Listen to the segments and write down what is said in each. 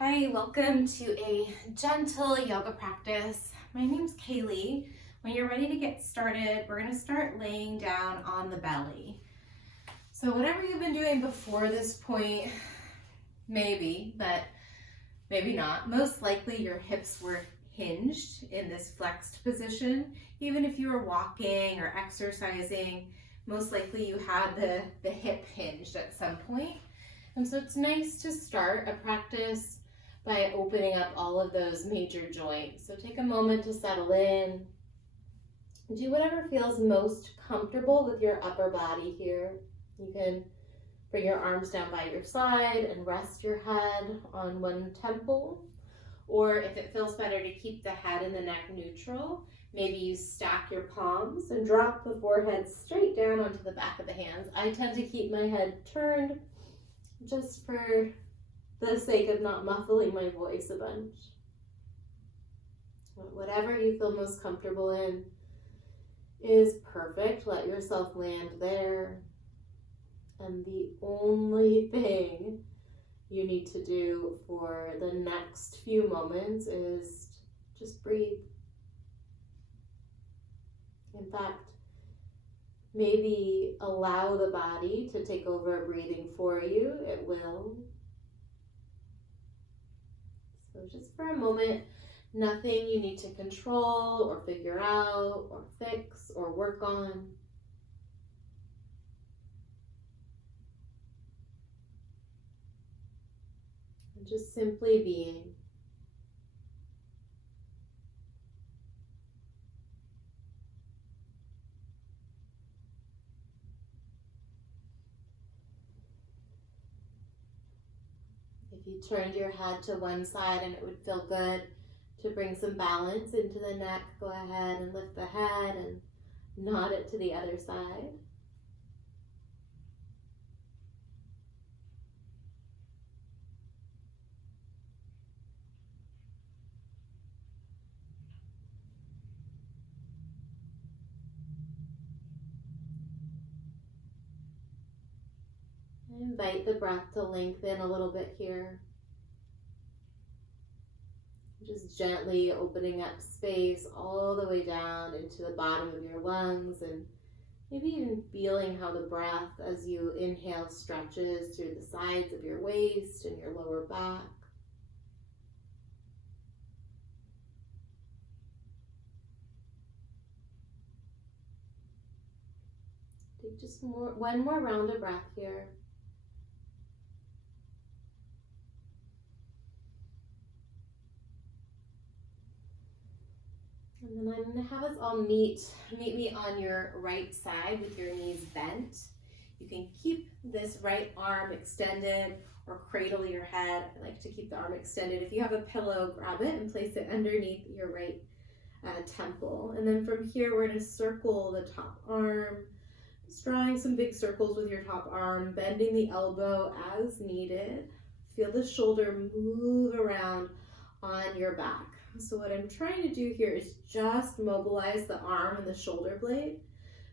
Hi, welcome to a gentle yoga practice. My name's Kaylee. When you're ready to get started, we're going to start laying down on the belly. So whatever you've been doing before this point, maybe, but maybe not. Most likely your hips were hinged in this flexed position. Even if you were walking or exercising, most likely you had the hip hinged at some point. And so it's nice to start a practice by opening up all of those major joints. So take a moment to settle in. Do whatever feels most comfortable with your upper body here. You can bring your arms down by your side and rest your head on one temple. Or if it feels better to keep the head and the neck neutral, maybe you stack your palms and drop the forehead straight down onto the back of the hands. I tend to keep my head turned just for the sake of not muffling my voice a bunch. Whatever you feel most comfortable in is perfect. Let yourself land there. And the only thing you need to do for the next few moments is just breathe. In fact, maybe allow the body to take over breathing for you. It will. So just for a moment, nothing you need to control or figure out or fix or work on. And just simply being. If you turned your head to one side and it would feel good to bring some balance into the neck, go ahead and lift the head and nod it to the other side. Invite the breath to lengthen a little bit here. Just gently opening up space all the way down into the bottom of your lungs, and maybe even feeling how the breath as you inhale stretches through the sides of your waist and your lower back. Take just one more round of breath here. And then I'm going to have us all meet me on your right side with your knees bent. You can keep this right arm extended or cradle your head. I like to keep the arm extended. If you have a pillow, grab it and place it underneath your right temple. And then from here, we're going to circle the top arm, just drawing some big circles with your top arm, bending the elbow as needed. Feel the shoulder move around on your back. So what I'm trying to do here is just mobilize the arm and the shoulder blade.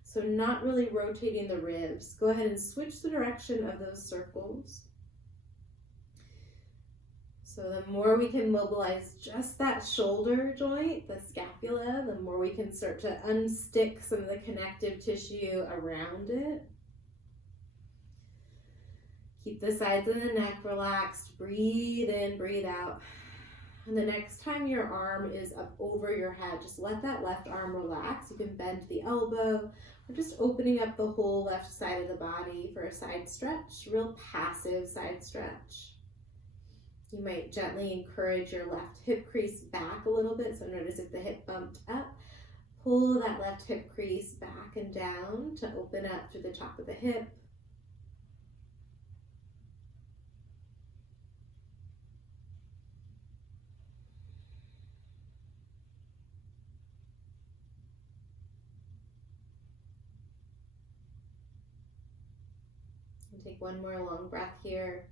So not really rotating the ribs. Go ahead and switch the direction of those circles. So the more we can mobilize just that shoulder joint, the scapula, the more we can start to unstick some of the connective tissue around it. Keep the sides of the neck relaxed. Breathe in, breathe out. And the next time your arm is up over your head, just let that left arm relax. You can bend the elbow or just opening up the whole left side of the body for a side stretch, real passive side stretch. You might gently encourage your left hip crease back a little bit. So notice if the hip bumped up, pull that left hip crease back and down to open up through the top of the hip. Take one more long breath here.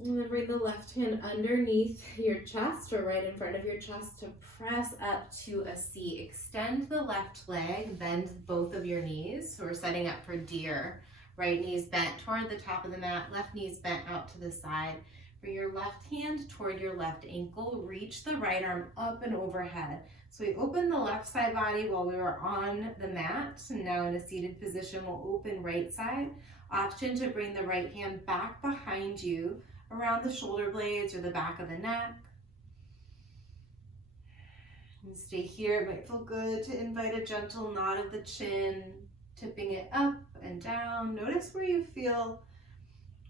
And then bring the left hand underneath your chest or right in front of your chest to press up to a C. Extend the left leg, bend both of your knees. So we're setting up for deer. Right knee's bent toward the top of the mat, left knee's bent out to the side. Bring your left hand toward your left ankle. Reach the right arm up and overhead. So we opened the left side body while we were on the mat. And now in a seated position, we'll open right side. Option to bring the right hand back behind you around the shoulder blades or the back of the neck. And stay here. It might feel good to invite a gentle nod of the chin, tipping it up and down. Notice where you feel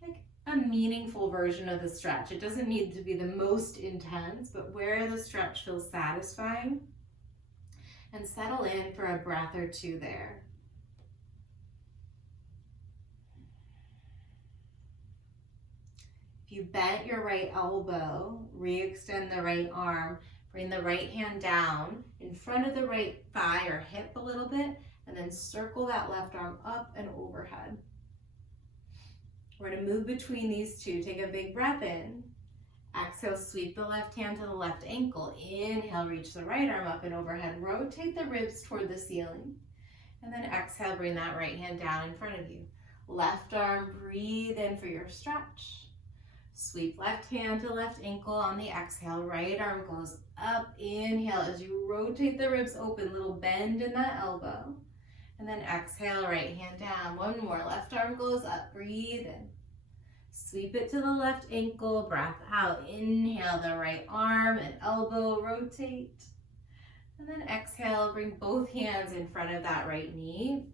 like a meaningful version of the stretch. It doesn't need to be the most intense, but where the stretch feels satisfying. And settle in for a breath or two there. If you bent your right elbow, re-extend the right arm, bring the right hand down in front of the right thigh or hip a little bit, and then circle that left arm up and overhead. We're going to move between these two. Take a big breath in. Exhale, sweep the left hand to the left ankle. Inhale, reach the right arm up and overhead. Rotate the ribs toward the ceiling. And then exhale, bring that right hand down in front of you. Left arm, breathe in for your stretch. Sweep left hand to left ankle on the exhale. Right arm goes up. Inhale as you rotate the ribs open. Little bend in that elbow. And then exhale, right hand down. One more. Left arm goes up. Breathe in. Sweep it to the left ankle, breath out. Inhale, the right arm and elbow rotate. And then exhale, bring both hands in front of that right knee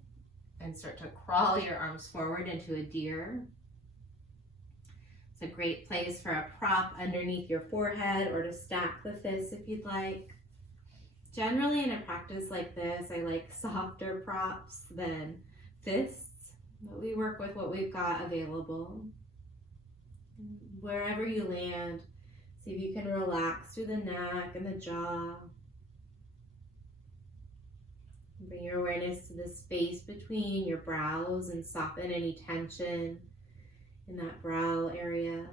and start to crawl your arms forward into a deer. It's a great place for a prop underneath your forehead or to stack the fists if you'd like. Generally in a practice like this, I like softer props than fists, but we work with what we've got available. Wherever you land, see if you can relax through the neck and the jaw. Bring your awareness to the space between your brows and soften any tension in that brow area.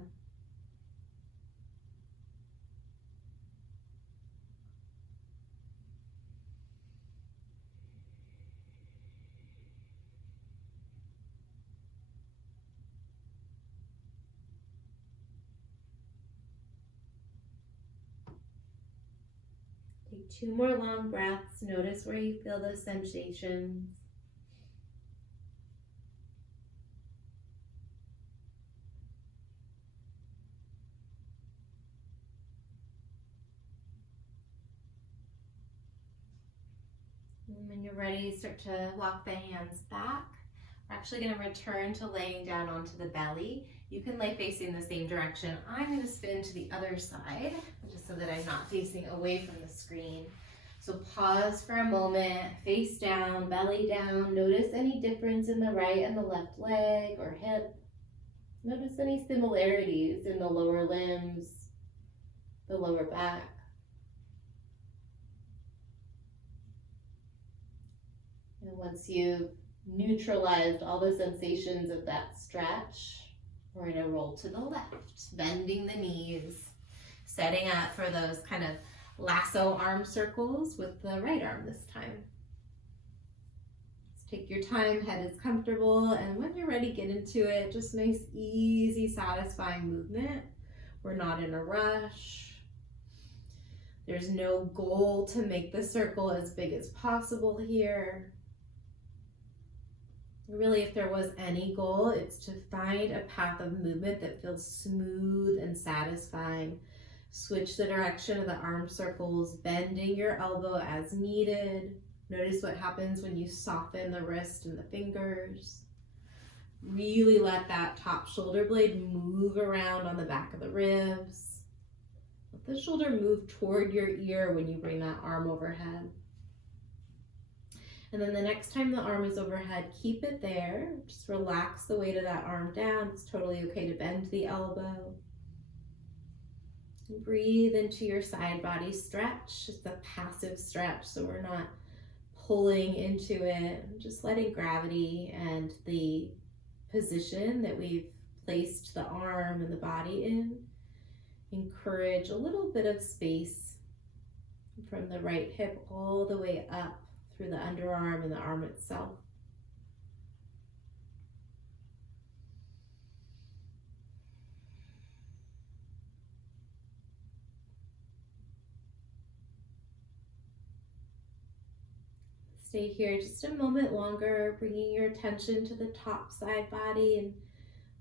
Take 2 more long breaths. Notice where you feel those sensations. And when you're ready, start to walk the hands back. We're actually going to return to laying down onto the belly. You can lay facing the same direction. I'm going to spin to the other side, just so that I'm not facing away from the screen. So pause for a moment, face down, belly down. Notice any difference in the right and the left leg or hip. Notice any similarities in the lower limbs, the lower back. And once you've neutralized all the sensations of that stretch, we're going to roll to the left, bending the knees, setting up for those kind of lasso arm circles with the right arm this time. Just take your time, head is comfortable, and when you're ready, get into it. Just nice, easy, satisfying movement. We're not in a rush. There's no goal to make the circle as big as possible here. Really, if there was any goal, it's to find a path of movement that feels smooth and satisfying. Switch the direction of the arm circles, bending your elbow as needed. Notice what happens when you soften the wrist and the fingers. Really let that top shoulder blade move around on the back of the ribs. Let the shoulder move toward your ear when you bring that arm overhead. And then the next time the arm is overhead, keep it there. Just relax the weight of that arm down. It's totally okay to bend the elbow. And breathe into your side body stretch. It's a passive stretch, so we're not pulling into it. Just letting gravity and the position that we've placed the arm and the body in encourage a little bit of space from the right hip all the way up through the underarm and the arm itself. Stay here just a moment longer, bringing your attention to the top side body, and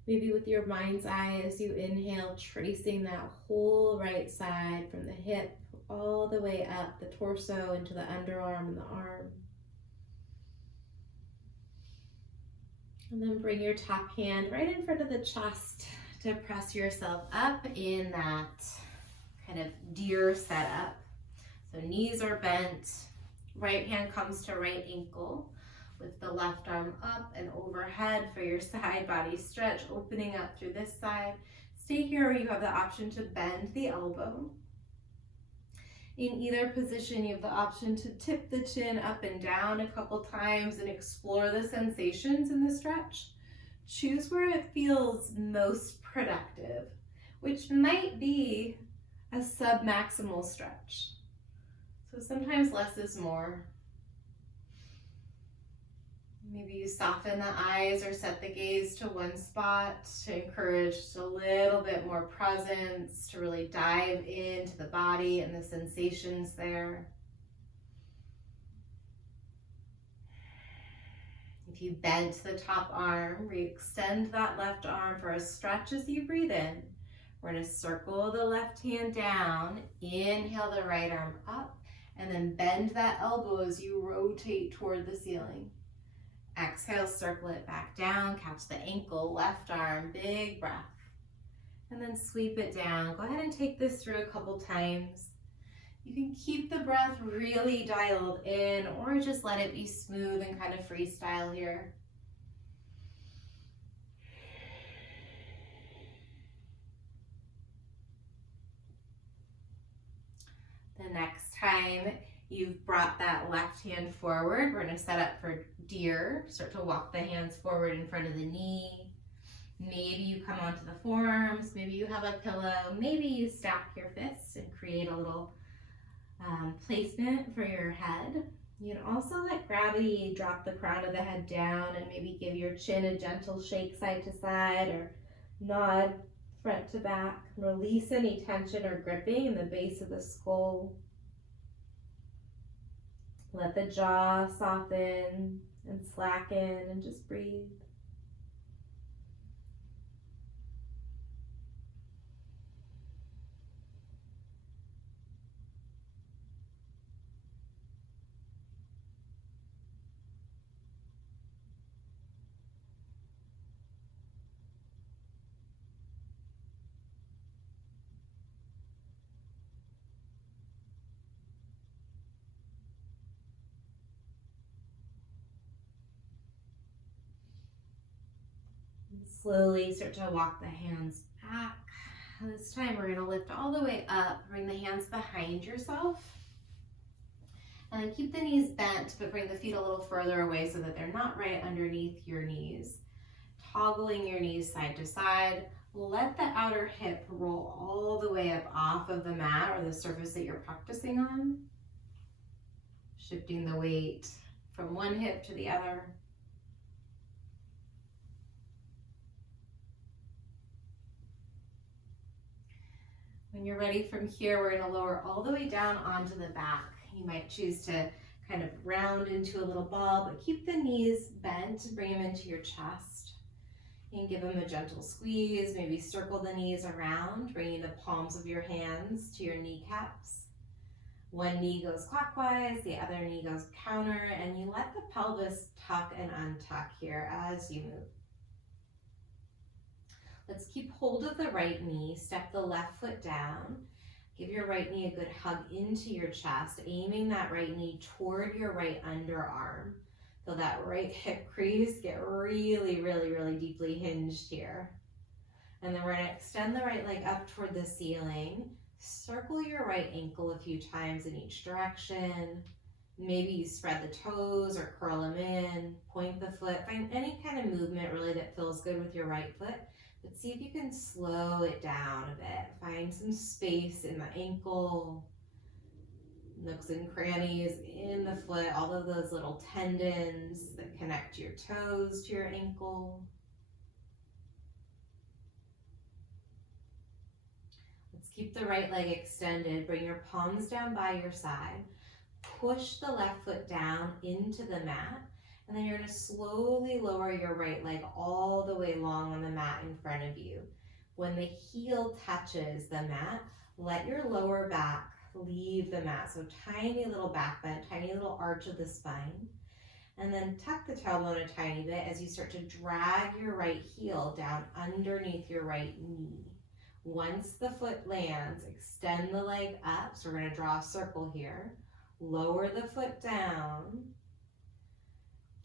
maybe with your mind's eye as you inhale, tracing that whole right side from the hip all the way up the torso into the underarm and the arm. And then bring your top hand right in front of the chest to press yourself up in that kind of deer setup. So knees are bent, right hand comes to right ankle with the left arm up and overhead for your side body stretch, opening up through this side. Stay here where you have the option to bend the elbow. In either position, you have the option to tip the chin up and down a couple times and explore the sensations in the stretch. Choose where it feels most productive, which might be a submaximal stretch. So sometimes less is more. Maybe you soften the eyes or set the gaze to one spot to encourage just a little bit more presence, to really dive into the body and the sensations there. If you bent the top arm, re-extend that left arm for a stretch as you breathe in. We're going to circle the left hand down, inhale the right arm up, and then bend that elbow as you rotate toward the ceiling. Exhale, circle it back down, catch the ankle, left arm, big breath. And then sweep it down. Go ahead and take this through a couple times. You can keep the breath really dialed in or just let it be smooth and kind of freestyle here. The next time you've brought that left hand forward, we're going to set up for deer. Start to walk the hands forward in front of the knee. Maybe you come onto the forearms. Maybe you have a pillow. Maybe you stack your fists and create a little placement for your head. You can also let gravity drop the crown of the head down and maybe give your chin a gentle shake side to side or nod front to back. Release any tension or gripping in the base of the skull. Let the jaw soften and slacken and just breathe. Slowly start to walk the hands back. This time we're going to lift all the way up, bring the hands behind yourself. And then keep the knees bent, but bring the feet a little further away so that they're not right underneath your knees. Toggling your knees side to side. Let the outer hip roll all the way up off of the mat or the surface that you're practicing on. Shifting the weight from one hip to the other. When you're ready from here, we're going to lower all the way down onto the back. You might choose to kind of round into a little ball, but keep the knees bent, bring them into your chest. And give them a gentle squeeze, maybe circle the knees around, bringing the palms of your hands to your kneecaps. One knee goes clockwise, the other knee goes counter, and you let the pelvis tuck and untuck here as you move. Let's keep hold of the right knee, step the left foot down. Give your right knee a good hug into your chest, aiming that right knee toward your right underarm. Feel that right hip crease get really, really, really deeply hinged here. And then we're going to extend the right leg up toward the ceiling. Circle your right ankle a few times in each direction. Maybe you spread the toes or curl them in, point the foot. Find any kind of movement really that feels good with your right foot. But see if you can slow it down a bit. Find some space in the ankle, nooks and crannies in the foot, all of those little tendons that connect your toes to your ankle. Let's keep the right leg extended. Bring your palms down by your side. push the left foot down into the mat, and then you're going to slowly lower your right leg all the way long on the mat in front of you. When the heel touches the mat, let your lower back leave the mat. So tiny little back bend, tiny little arch of the spine. And then tuck the tailbone a tiny bit as you start to drag your right heel down underneath your right knee. Once the foot lands, extend the leg up. So we're going to draw a circle here. Lower the foot down.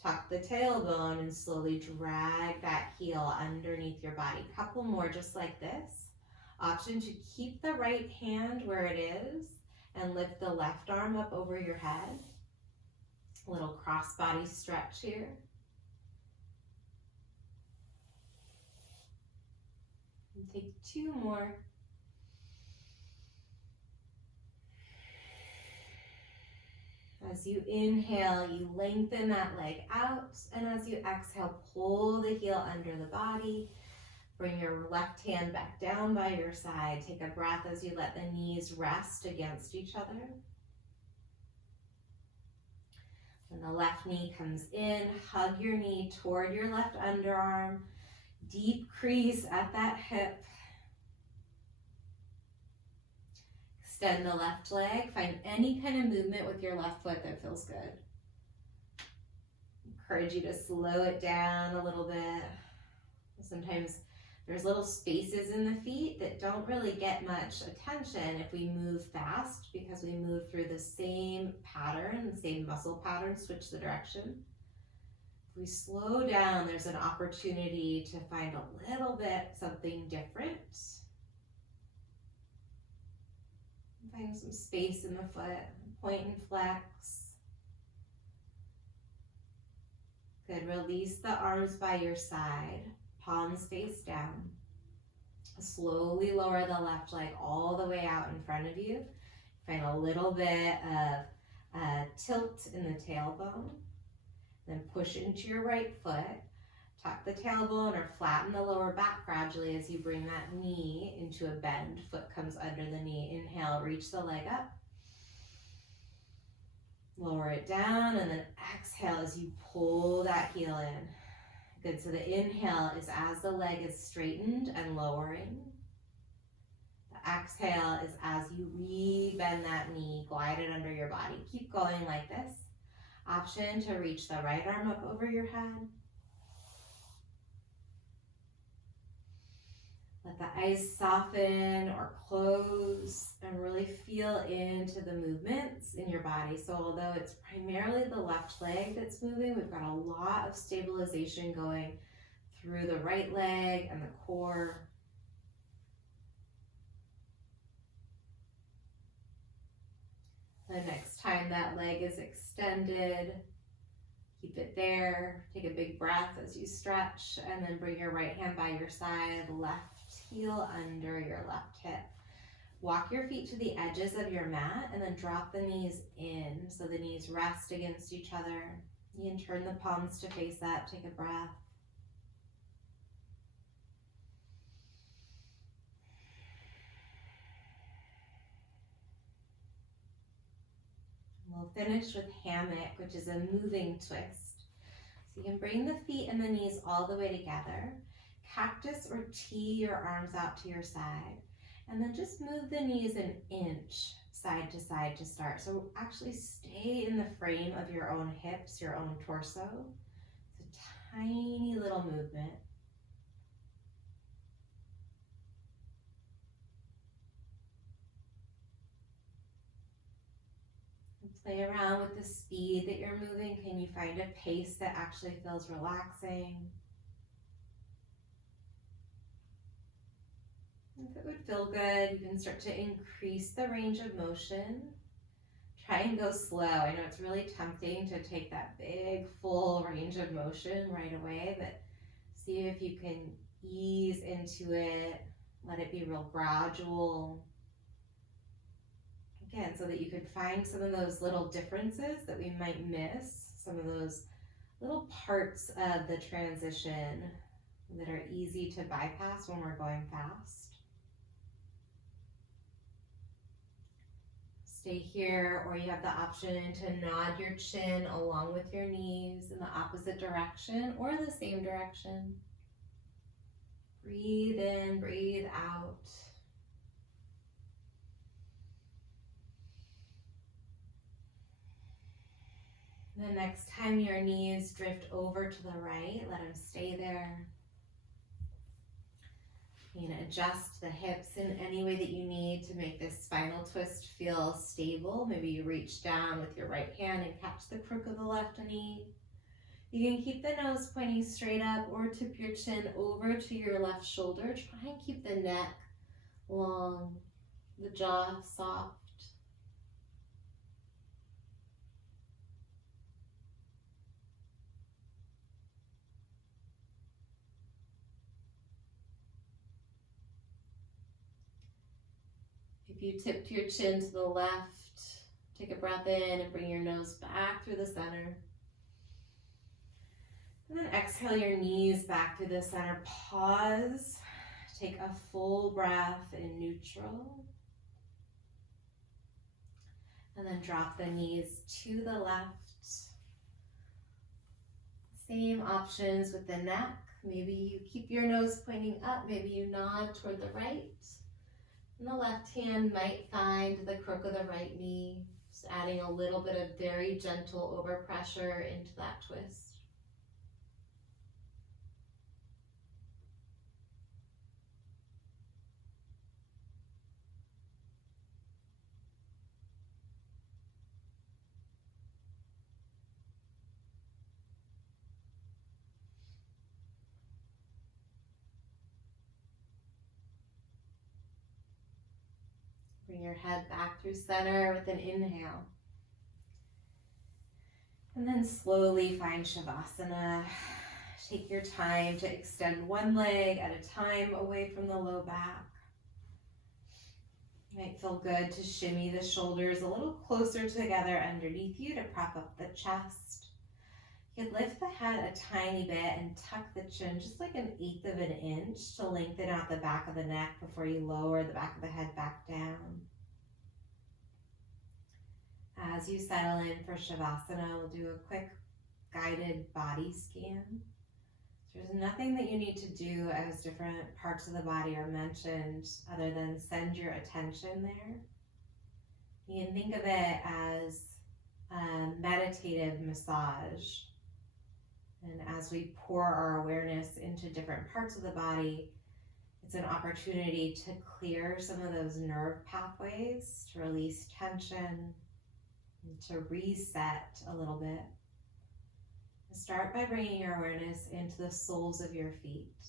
Tuck the tailbone and slowly drag that heel underneath your body. Couple more just like this. Option to keep the right hand where it is and lift the left arm up over your head. A little cross body stretch here. And take two more. As you inhale, you lengthen that leg out, and as you exhale, pull the heel under the body. Bring your left hand back down by your side. Take a breath as you let the knees rest against each other. When the left knee comes in, hug your knee toward your left underarm. Deep crease at that hip. Extend the left leg. Find any kind of movement with your left foot that feels good. Encourage you to slow it down a little bit. Sometimes there's little spaces in the feet that don't really get much attention if we move fast, because we move through the same pattern, the same muscle pattern, switch the direction. If we slow down, there's an opportunity to find a little bit something different. Find some space in the foot, point and flex. Good, release the arms by your side, palms face down. Slowly lower the left leg all the way out in front of you. Find a little bit of tilt in the tailbone. Then push into your right foot. Tuck the tailbone or flatten the lower back gradually as you bring that knee into a bend. Foot comes under the knee. Inhale, reach the leg up. Lower it down, and then exhale as you pull that heel in. Good, so the inhale is as the leg is straightened and lowering. The exhale is as you re-bend that knee, glide it under your body. Keep going like this. Option to reach the right arm up over your head. Let the eyes soften or close and really feel into the movements in your body. So although it's primarily the left leg that's moving, we've got a lot of stabilization going through the right leg and the core. The next time that leg is extended, keep it there. Take a big breath as you stretch, and then bring your right hand by your side, left heel under your left hip. Walk your feet to the edges of your mat and then drop the knees in so the knees rest against each other. You can turn the palms to face up. Take a breath. We'll finish with hammock, which is a moving twist. So you can bring the feet and the knees all the way together. Cactus or tee your arms out to your side. And then just move the knees an inch side to start. So actually stay in the frame of your own hips, your own torso. It's a tiny little movement. Play around with the speed that you're moving. Can you find a pace that actually feels relaxing? If it would feel good, you can start to increase the range of motion. Try and go slow. I know it's really tempting to take that big, full range of motion right away, but see if you can ease into it. Let it be real gradual. Again, so that you could find some of those little differences that we might miss, some of those little parts of the transition that are easy to bypass when we're going fast. stay here, or you have the option to nod your chin along with your knees in the opposite direction or the same direction. Breathe in, breathe out. The next time your knees drift over to the right, let them stay there. You can adjust the hips in any way that you need to make this spinal twist feel stable. Maybe you reach down with your right hand and catch the crook of the left knee. You can keep the nose pointing straight up or tip your chin over to your left shoulder. Try and keep the neck long, the jaw soft. If you tipped your chin to the left, take a breath in and bring your nose back through the center. And then exhale your knees back through the center. Pause. Take a full breath in neutral. And then drop the knees to the left. Same options with the neck. Maybe you keep your nose pointing up. Maybe you nod toward the right. And the left hand might find the crook of the right knee, just adding a little bit of very gentle overpressure into that twist. Bring your head back through center with an inhale. And then slowly find Shavasana. Take your time to extend one leg at a time away from the low back. It might feel good to shimmy the shoulders a little closer together underneath you to prop up the chest. You could lift the head a tiny bit and tuck the chin just like 1/8 of an inch to lengthen out the back of the neck before you lower the back of the head back down. As you settle in for Shavasana, we'll do a quick guided body scan. There's nothing that you need to do as different parts of the body are mentioned other than send your attention there. You can think of it as a meditative massage. And as we pour our awareness into different parts of the body, it's an opportunity to clear some of those nerve pathways, to release tension, and to reset a little bit. Start by bringing your awareness into the soles of your feet.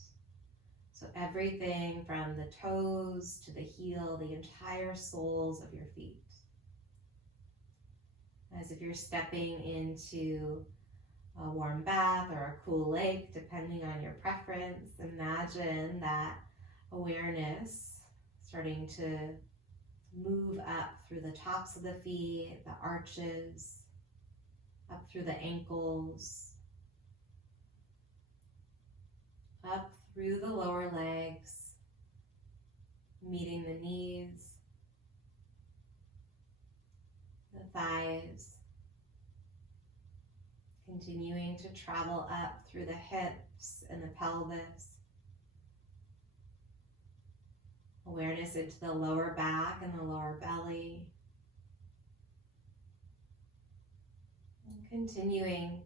So everything from the toes to the heel, the entire soles of your feet. As if you're stepping into a warm bath or a cool lake, depending on your preference. Imagine that awareness starting to move up through the tops of the feet, the arches, up through the ankles, up through the lower legs, meeting the knees, the thighs, continuing to travel up through the hips and the pelvis. Awareness into the lower back and the lower belly. And continuing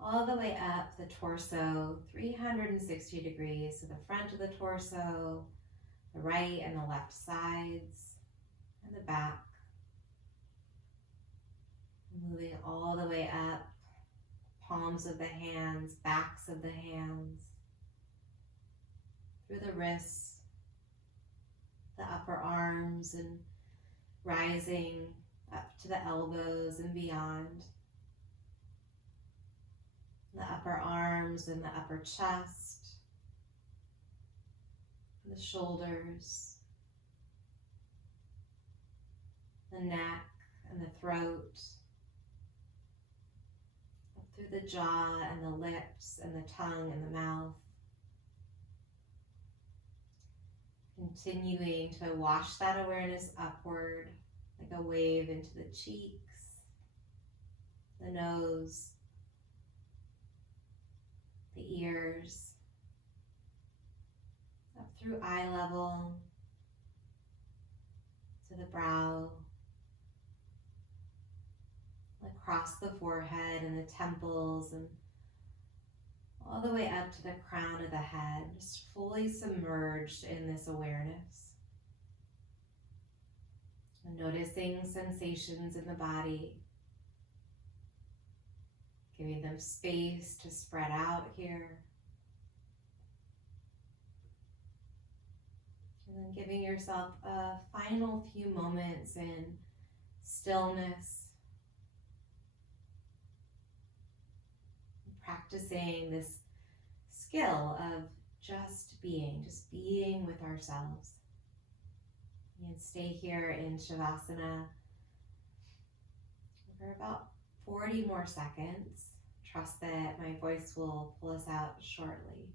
all the way up the torso, 360 degrees, so the front of the torso, the right and the left sides, and the back. Moving all the way up, palms of the hands, backs of the hands, through the wrists, the upper arms, and rising up to the elbows and beyond. The upper arms and the upper chest, the shoulders, the neck and the throat, up through the jaw and the lips and the tongue and the mouth. Continuing to wash that awareness upward like a wave into the cheeks, the nose, the ears, up through eye level to the brow, across the forehead and the temples, and all the way up to the crown of the head, just fully submerged in this awareness. And noticing sensations in the body, giving them space to spread out here. And then giving yourself a final few moments in stillness, practicing this skill of just being with ourselves. And stay here in Shavasana for about 40 more seconds. Trust that my voice will pull us out shortly.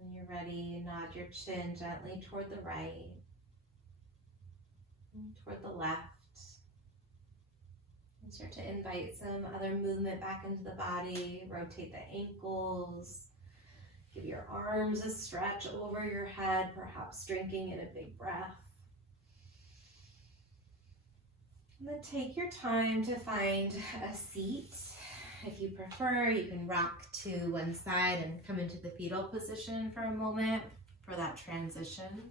When you're ready, nod your chin gently toward the right, and toward the left. And start to invite some other movement back into the body. Rotate the ankles. Give your arms a stretch over your head, perhaps drinking in a big breath. And then take your time to find a seat. If you prefer, you can rock to one side and come into the fetal position for a moment for that transition.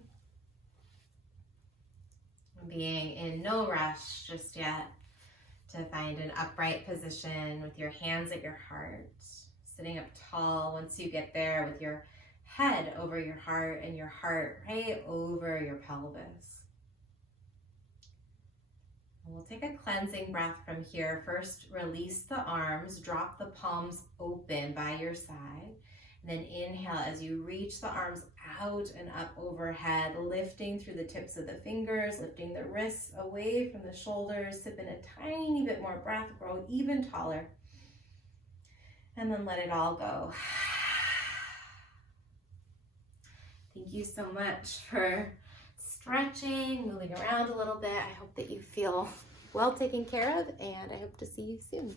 Being in no rush just yet to find an upright position with your hands at your heart, sitting up tall once you get there with your head over your heart and your heart right over your pelvis. And we'll take a cleansing breath from here. First, release the arms, drop the palms open by your side. And then inhale as you reach the arms out and up overhead, lifting through the tips of the fingers, lifting the wrists away from the shoulders. Sip in a tiny bit more breath, grow even taller. And then let it all go. Thank you so much for stretching, moving around a little bit. I hope that you feel well taken care of, and I hope to see you soon.